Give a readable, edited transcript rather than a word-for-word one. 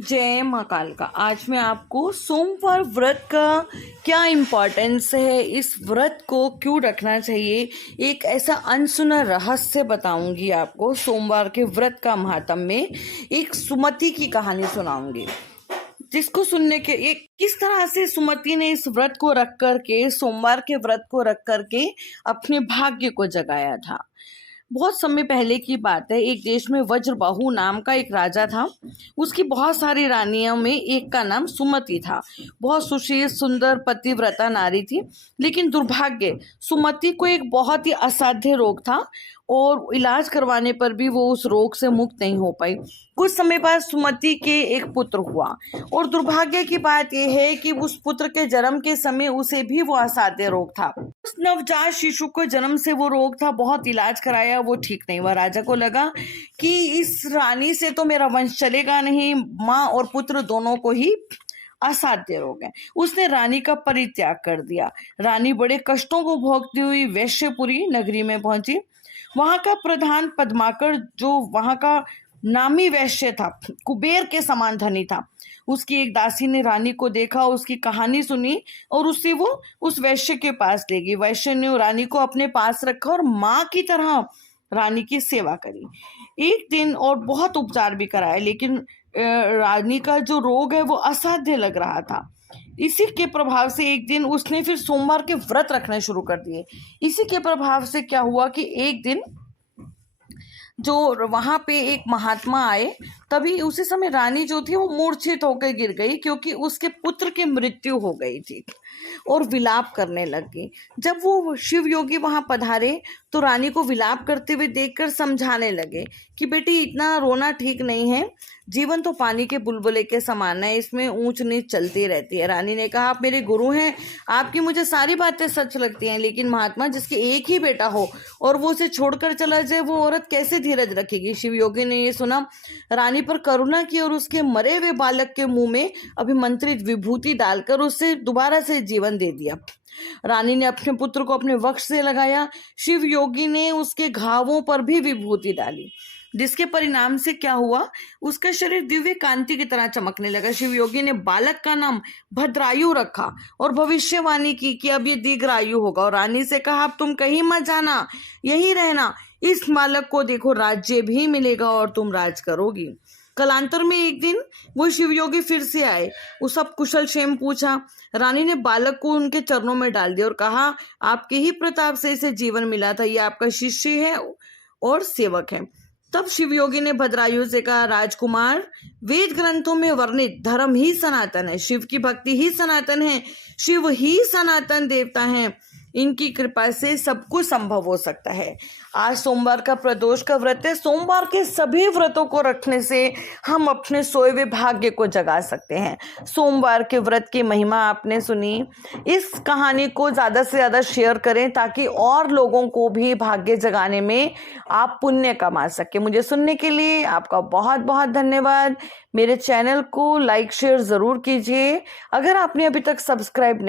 जय माँ कालका। आज मैं आपको सोमवार व्रत का क्या इम्पोर्टेंस है, इस व्रत को क्यों रखना चाहिए, एक ऐसा अनसुना रहस्य बताऊंगी आपको। सोमवार के व्रत का महात्म्य में एक सुमति की कहानी सुनाऊंगी, जिसको सुनने के एक किस तरह से सुमति ने इस व्रत को रख करके, सोमवार के व्रत को रख करके अपने भाग्य को जगाया था। बहुत समय पहले की बात है। एक देश में वज्रबाहु नाम का एक राजा था। उसकी बहुत सारी रानियों में एक का नाम सुमति था। बहुत सुशील, सुंदर, पतिव्रता नारी थी। लेकिन दुर्भाग्य, सुमति को एक बहुत ही असाध्य रोग था और इलाज करवाने पर भी वो उस रोग से मुक्त नहीं हो पाई। कुछ समय बाद सुमति के एक पुत्र हुआ और दुर्भाग्य की बात यह है कि उस पुत्र के जन्म के समय उसे भी वो असाध्य रोग था। उस नवजात शिशु को जन्म से वो रोग था। बहुत इलाज कराया, वो ठीक नहीं हुआ। राजा को लगा कि इस रानी से तो मेरा वंश चलेगा नहीं, माँ और पुत्र दोनों को ही असाध्य रोग है। उसने रानी का परित्याग कर दिया। रानी बड़े कष्टों को भोगती हुई वैश्यपुरी नगरी में पहुंची। वहां का प्रधान पद्माकर, जो वहां का नामी वैश्य था, कुबेर के समान धनी था, उसकी एक दासी ने रानी को देखा, उसकी कहानी सुनी और उससे वो उस वैश्य के पास ले गई। वैश्य ने रानी को अपने पास रखा और माँ की तरह रानी की सेवा करी। एक दिन और बहुत उपचार भी कराए, लेकिन रानी का जो रोग है वो असाध्य लग रहा था। इसी के प्रभाव से एक दिन उसने फिर सोमवार के व्रत रखने शुरू कर दिए। इसी के प्रभाव से क्या हुआ कि एक दिन जो वहां पे एक महात्मा आए, तभी उसी समय रानी जो थी वो मूर्छित होकर गिर गई, क्योंकि उसके पुत्र की मृत्यु हो गई थी और विलाप करने लग गई। जब वो शिव योगी वहां पधारे तो रानी को विलाप करते हुए देखकर समझाने लगे कि बेटी, इतना रोना ठीक नहीं है। जीवन तो पानी के बुलबुले के समान है, इसमें ऊंच नीच चलती रहती है। रानी ने कहा, आप मेरे गुरु हैं, आपकी मुझे सारी बातें सच लगती हैं, लेकिन महात्मा, जिसके एक ही बेटा हो और वो उसे छोड़कर चला जाए, वो औरत कैसे धीरज रखेगी। शिव योगी ने ये सुना, रानी पर करुणा की और उसके मरे हुए बालक के मुंह में अभिमंत्रित विभूति डालकर उसे दोबारा से जीवन दे दिया। रानी ने अपने पुत्र को अपने वक्ष से लगाया। शिव योगी ने उसके घावों पर भी विभूति डाली, जिसके परिणाम से क्या हुआ, उसका शरीर दिव्य कांति की तरह चमकने लगा। शिव योगी ने बालक का नाम भद्रायु रखा और भविष्यवाणी की कि अब ये दीर्घायु होगा। और रानी से कहा, अब तुम कहीं मत जाना, यहीं रहना, इस बालक को देखो, राज्य भी मिलेगा और तुम राज करोगी। कालांतर में एक दिन वो शिव योगी फिर से आए। वो सब कुशल क्षेम पूछा। रानी ने बालक को उनके चरणों में डाल दिया और कहा, आपके ही प्रताप से इसे जीवन मिला था, ये आपका शिष्य है और सेवक है। तब शिव योगी ने भद्रायु से कहा, राजकुमार, वेद ग्रंथों में वर्णित धर्म ही सनातन है, शिव की भक्ति ही सनातन है, शिव ही सनातन देवता हैं, इनकी कृपा से सब कुछ संभव हो सकता है। आज सोमवार का प्रदोष का व्रत है। सोमवार के सभी व्रतों को रखने से हम अपने सोए हुए भाग्य को जगा सकते हैं। सोमवार के व्रत की महिमा आपने सुनी। इस कहानी को ज़्यादा से ज़्यादा शेयर करें ताकि और लोगों को भी भाग्य जगाने में आप पुण्य कमा सके। मुझे सुनने के लिए आपका बहुत बहुत धन्यवाद। मेरे चैनल को लाइक शेयर ज़रूर कीजिए। अगर आपने अभी तक सब्सक्राइब नहीं